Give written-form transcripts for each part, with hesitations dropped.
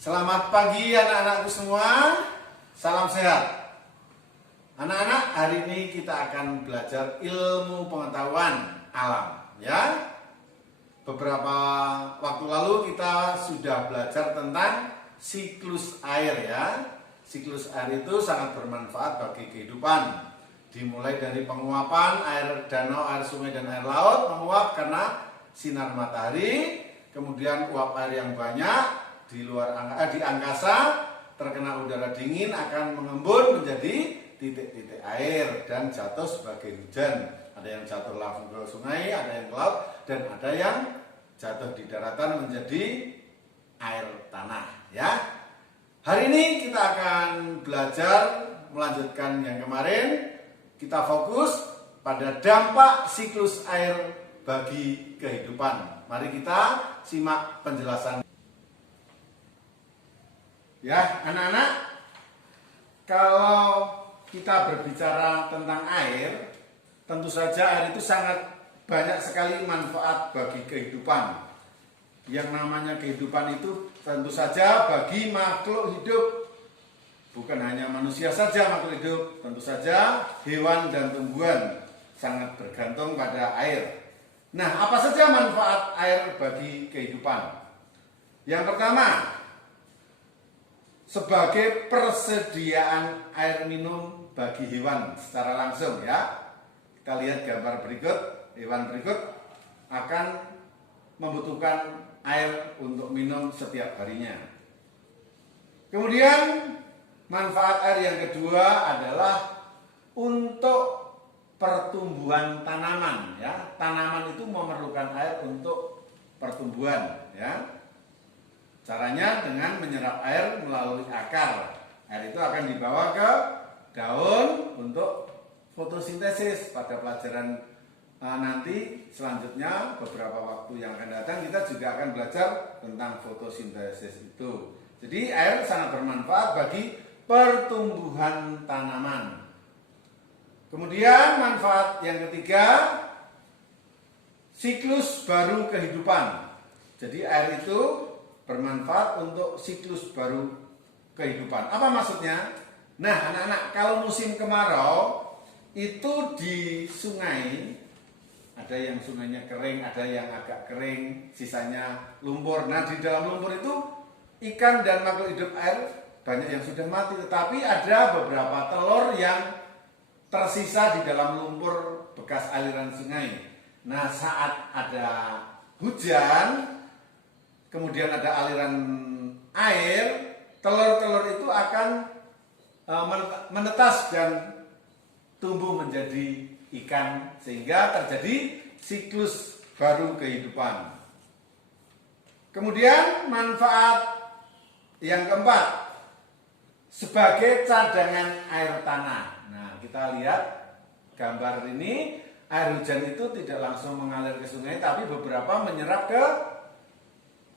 Selamat pagi anak-anakku semua, salam sehat. Anak-anak, hari ini kita akan belajar ilmu pengetahuan alam, ya. Beberapa waktu lalu kita sudah belajar tentang siklus air, ya. Siklus air itu sangat bermanfaat bagi kehidupan. Dimulai dari penguapan air danau, air sungai, dan air laut menguap karena sinar matahari, kemudian uap air yang banyak di angkasa terkena udara dingin akan mengembun menjadi titik-titik air dan jatuh sebagai hujan. Ada yang jatuh langsung ke sungai, ada yang ke laut, dan ada yang jatuh di daratan menjadi air tanah, ya. Hari ini kita akan belajar melanjutkan yang kemarin. Kita fokus pada dampak siklus air bagi kehidupan. Mari kita simak penjelasan. Ya, anak-anak, kalau kita berbicara tentang air, tentu saja air itu sangat banyak sekali manfaat bagi kehidupan. Yang namanya kehidupan itu tentu saja bagi makhluk hidup. Bukan hanya manusia saja makhluk hidup, tentu saja hewan dan tumbuhan sangat bergantung pada air. Nah, apa saja manfaat air bagi kehidupan? Yang pertama, sebagai persediaan air minum bagi hewan secara langsung, ya. Kita lihat gambar berikut. Hewan berikut akan membutuhkan air untuk minum setiap harinya. Kemudian manfaat air yang kedua adalah untuk pertumbuhan tanaman, ya. Tanaman itu memerlukan air untuk pertumbuhan, ya. Caranya dengan menyerap air melalui akar. Air itu akan dibawa ke daun untuk fotosintesis. Pada pelajaran nanti selanjutnya beberapa waktu yang akan datang kita juga akan belajar tentang fotosintesis itu. Jadi air sangat bermanfaat bagi pertumbuhan tanaman. Kemudian manfaat yang ketiga, siklus baru kehidupan. Jadi air itu bermanfaat untuk siklus baru kehidupan. Apa maksudnya? Nah, anak-anak, kalau musim kemarau itu di sungai ada yang sungainya kering, ada yang agak kering, sisanya lumpur. Nah, di dalam lumpur itu ikan dan makhluk hidup air banyak yang sudah mati, tetapi ada beberapa telur yang tersisa di dalam lumpur bekas aliran sungai. Nah, saat ada hujan, kemudian ada aliran air, telur-telur itu akan menetas dan tumbuh menjadi ikan sehingga terjadi siklus baru kehidupan. Kemudian manfaat yang keempat, sebagai cadangan air tanah. Nah, kita lihat gambar ini, air hujan itu tidak langsung mengalir ke sungai, tapi beberapa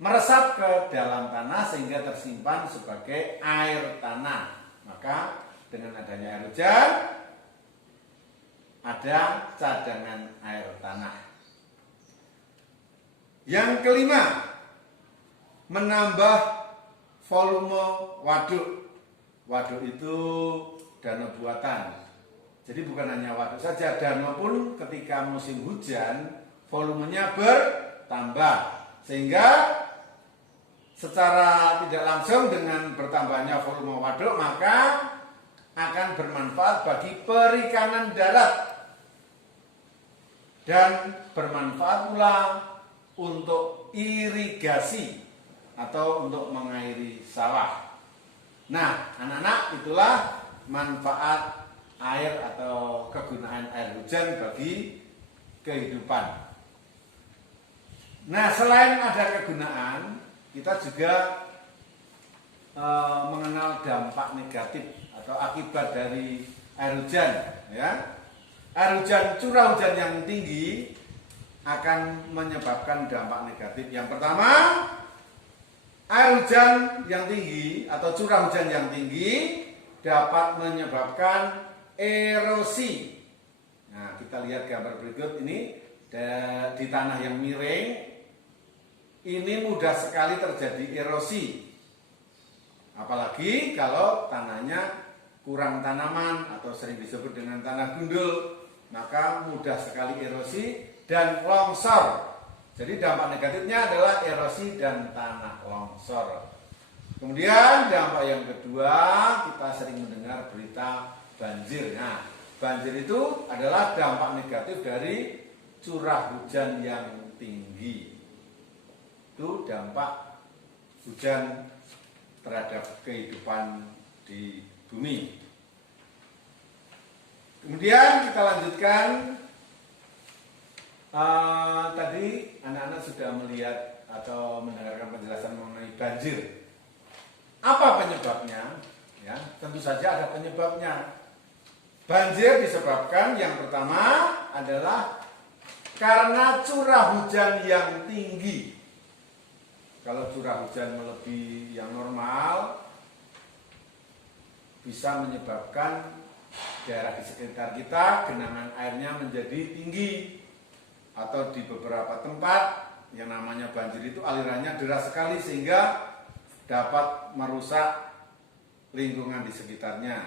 meresap ke dalam tanah sehingga tersimpan sebagai air tanah. Maka dengan adanya air hujan ada cadangan air tanah. Yang kelima, menambah volume waduk. Waduk itu danau buatan. Jadi bukan hanya waduk saja, danau pun ketika musim hujan volumenya bertambah. Sehingga secara tidak langsung dengan bertambahnya volume waduk maka akan bermanfaat bagi perikanan darat dan bermanfaat pula untuk irigasi atau untuk mengairi sawah. Nah, anak-anak, itulah manfaat air atau kegunaan air hujan bagi kehidupan. Nah, selain ada kegunaan, kita juga mengenal dampak negatif atau akibat dari air hujan, ya. Air hujan, curah hujan yang tinggi akan menyebabkan dampak negatif. Yang pertama, air hujan yang tinggi atau curah hujan yang tinggi dapat menyebabkan erosi. Nah, kita lihat gambar berikut ini di tanah yang miring. Ini mudah sekali terjadi erosi. Apalagi kalau tanahnya kurang tanaman atau sering disebut dengan tanah gundul, maka mudah sekali erosi dan longsor. Jadi dampak negatifnya adalah erosi dan tanah longsor. Kemudian dampak yang kedua, kita sering mendengar berita banjir. Nah, banjir itu adalah dampak negatif dari curah hujan yang tinggi. Itu dampak hujan terhadap kehidupan di bumi. Kemudian kita lanjutkan. Tadi anak-anak sudah melihat atau mendengarkan penjelasan mengenai banjir. Apa penyebabnya? Ya, tentu saja ada penyebabnya. Banjir disebabkan yang pertama adalah karena curah hujan yang tinggi. Kalau curah hujan melebihi yang normal, bisa menyebabkan daerah di sekitar kita genangan airnya menjadi tinggi. Atau di beberapa tempat yang namanya banjir itu alirannya deras sekali sehingga dapat merusak lingkungan di sekitarnya.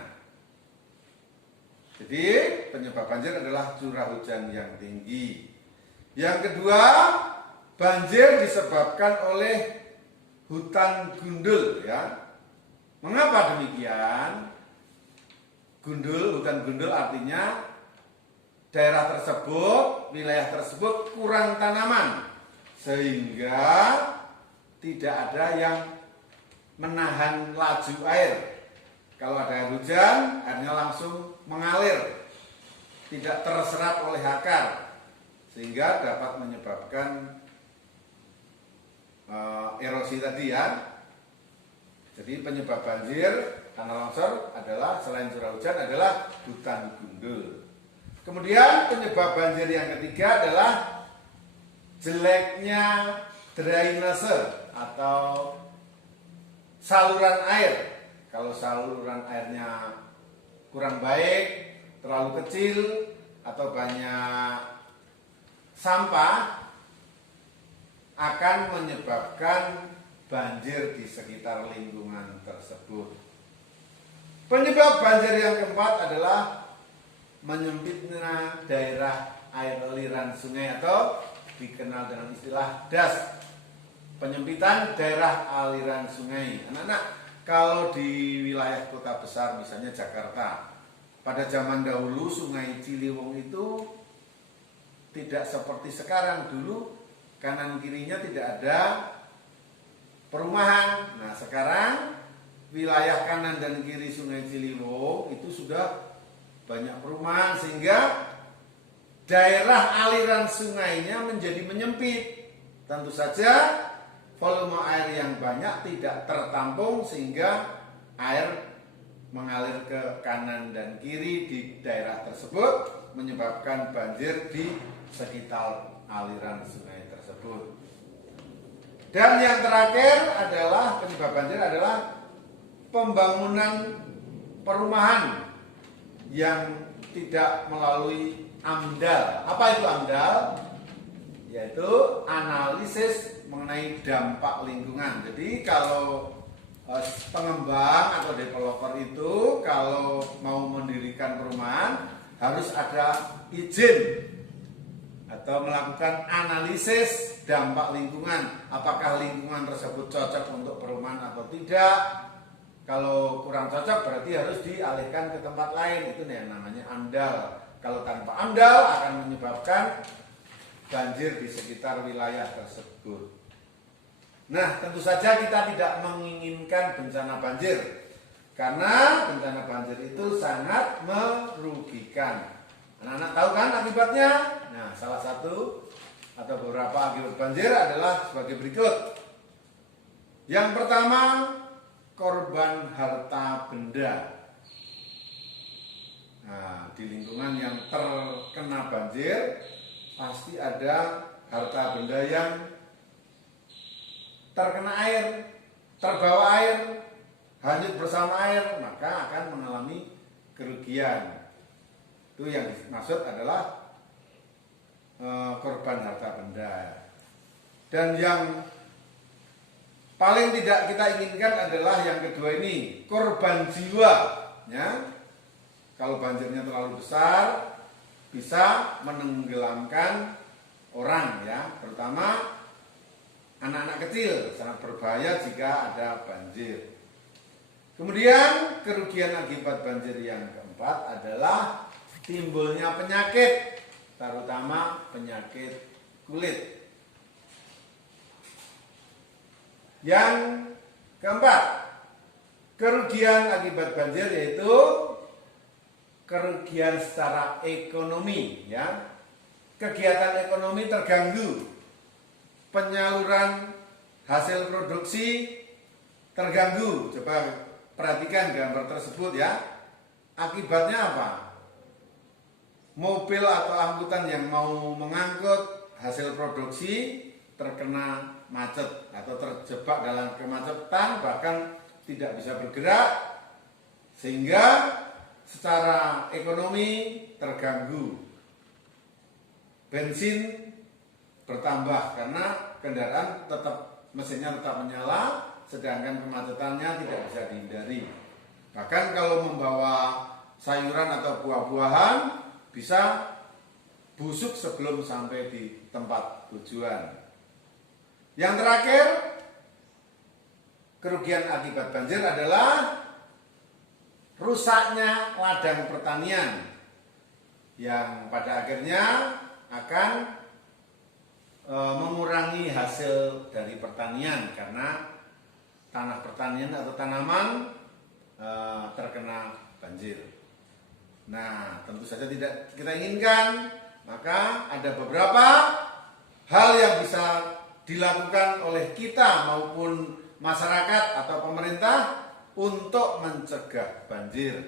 Jadi penyebab banjir adalah curah hujan yang tinggi. Yang kedua, banjir disebabkan oleh hutan gundul, ya. Mengapa demikian? Hutan gundul artinya daerah tersebut, wilayah tersebut kurang tanaman, sehingga tidak ada yang menahan laju air. Kalau ada air hujan, airnya langsung mengalir, tidak terserap oleh akar, sehingga dapat menyebabkan erosi tadi, ya. Jadi penyebab banjir, tanah longsor adalah selain curah hujan adalah hutan gundul. Kemudian penyebab banjir yang ketiga adalah jeleknya drainase atau saluran air. Kalau saluran airnya kurang baik, terlalu kecil atau banyak sampah, akan menyebabkan banjir di sekitar lingkungan tersebut. Penyebab banjir yang keempat adalah menyempitnya daerah air aliran sungai atau dikenal dengan istilah DAS. Penyempitan daerah aliran sungai. Anak-anak, kalau di wilayah kota besar misalnya Jakarta, pada zaman dahulu sungai Ciliwung itu tidak seperti sekarang. Dulu kanan kirinya tidak ada perumahan. Nah, sekarang wilayah kanan dan kiri sungai Ciliwung itu sudah banyak perumahan sehingga daerah aliran sungainya menjadi menyempit. Tentu saja volume air yang banyak tidak tertampung sehingga air mengalir ke kanan dan kiri di daerah tersebut, menyebabkan banjir di sekitar aliran sungai tersebut. Dan yang terakhir adalah penyebab banjir adalah pembangunan perumahan yang tidak melalui AMDAL. Apa itu AMDAL? Yaitu analisis mengenai dampak lingkungan. Jadi kalau pengembang atau developer itu kalau mau mendirikan perumahan harus ada izin atau melakukan analisis dampak lingkungan. Apakah lingkungan tersebut cocok untuk perumahan atau tidak? Kalau kurang cocok berarti harus dialihkan ke tempat lain. Itu yang namanya AMDAL. Kalau tanpa AMDAL akan menyebabkan banjir di sekitar wilayah tersebut. Nah, tentu saja kita tidak menginginkan bencana banjir, karena bencana banjir itu sangat merugikan. Anak-anak tahu kan akibatnya? Nah, salah satu atau beberapa akibat banjir adalah sebagai berikut. Yang pertama, korban harta benda. Nah, di lingkungan yang terkena banjir pasti ada harta benda yang terkena air, terbawa air, hanyut bersama air, maka akan mengalami kerugian. Itu yang dimaksud adalah korban harta benda. Dan yang paling tidak kita inginkan adalah yang kedua ini, korban jiwa. Ya. Kalau banjirnya terlalu besar, bisa menenggelamkan orang, ya, terutama anak-anak kecil, sangat berbahaya jika ada banjir. Kemudian kerugian akibat banjir yang keempat adalah timbulnya penyakit, terutama penyakit kulit. Yang keempat, kerugian akibat banjir yaitu kerugian secara ekonomi, ya. Kegiatan ekonomi terganggu, penyaluran hasil produksi terganggu. Coba perhatikan gambar tersebut, ya. Akibatnya apa? Mobil atau angkutan yang mau mengangkut hasil produksi terkena macet atau terjebak dalam kemacetan, bahkan tidak bisa bergerak, sehingga secara ekonomi terganggu. Bensin bertambah karena kendaraan mesinnya tetap menyala, sedangkan kemacetannya tidak bisa dihindari. Bahkan kalau membawa sayuran atau buah-buahan bisa busuk sebelum sampai di tempat tujuan. Yang terakhir, kerugian akibat banjir adalah rusaknya ladang pertanian yang pada akhirnya akan mengurangi hasil dari pertanian karena tanah pertanian atau tanaman terkena banjir. Nah, tentu saja tidak kita inginkan, maka ada beberapa hal yang bisa dilakukan oleh kita maupun masyarakat atau pemerintah untuk mencegah banjir.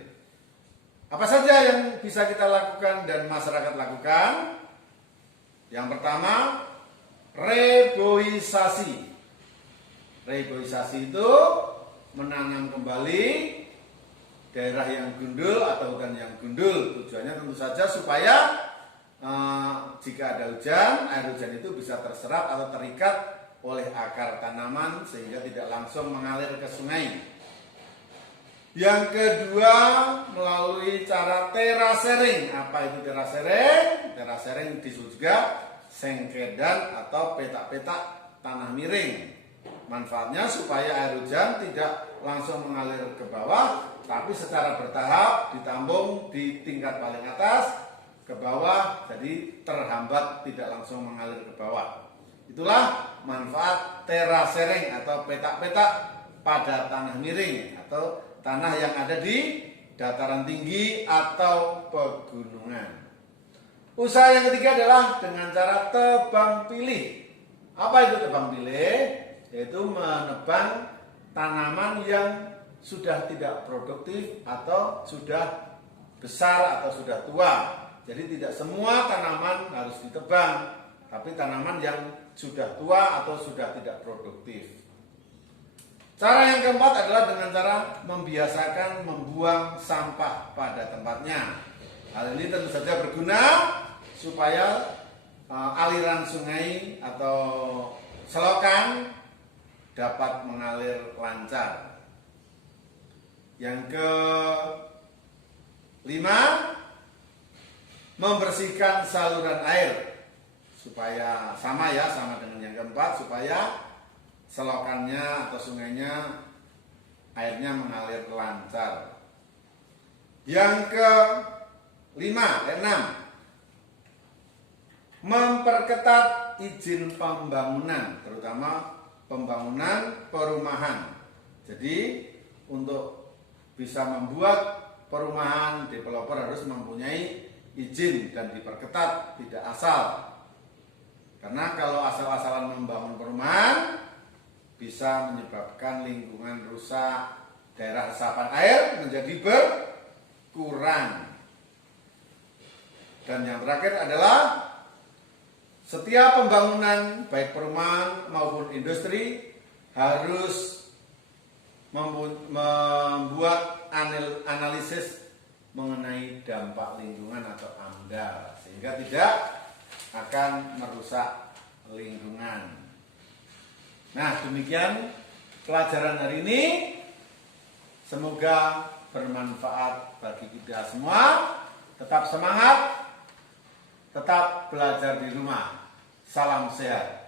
Apa saja yang bisa kita lakukan dan masyarakat lakukan? Yang pertama, reboisasi. Reboisasi itu menanam kembali daerah yang gundul atau hutan yang gundul. Tujuannya tentu saja supaya jika ada hujan, air hujan itu bisa terserap atau terikat oleh akar tanaman sehingga tidak langsung mengalir ke sungai. Yang kedua, melalui cara terasering. Apa itu terasering? Terasering disebut juga sengkedan atau petak-petak tanah miring. Manfaatnya supaya air hujan tidak langsung mengalir ke bawah, tapi secara bertahap ditambung di tingkat paling atas ke bawah, jadi terhambat tidak langsung mengalir ke bawah. Itulah manfaat terasering atau petak-petak pada tanah miring atau tanah yang ada di dataran tinggi atau pegunungan. Usaha yang ketiga adalah dengan cara tebang pilih. Apa itu tebang pilih? Yaitu menebang tanaman yang sudah tidak produktif atau sudah besar atau sudah tua. Jadi tidak semua tanaman harus ditebang, tapi tanaman yang sudah tua atau sudah tidak produktif. Cara yang keempat adalah dengan cara membiasakan membuang sampah pada tempatnya. Hal ini tentu saja berguna supaya aliran sungai atau selokan dapat mengalir lancar. Yang kelima, membersihkan saluran air supaya sama dengan yang keempat, supaya selokannya atau sungainya airnya mengalir lancar. Yang keenam, memperketat izin pembangunan, terutama pembangunan perumahan. Jadi untuk bisa membuat perumahan, developer harus mempunyai izin dan diperketat, tidak asal. Karena kalau asal-asalan membangun perumahan bisa menyebabkan lingkungan rusak, daerah resapan air menjadi berkurang. Dan yang terakhir adalah setiap pembangunan baik perumahan maupun industri harus membuat analisis mengenai dampak lingkungan atau AMDAL sehingga tidak akan merusak lingkungan. Nah, demikian pelajaran hari ini. Semoga bermanfaat bagi kita semua. Tetap semangat, tetap belajar di rumah. Salam sehat.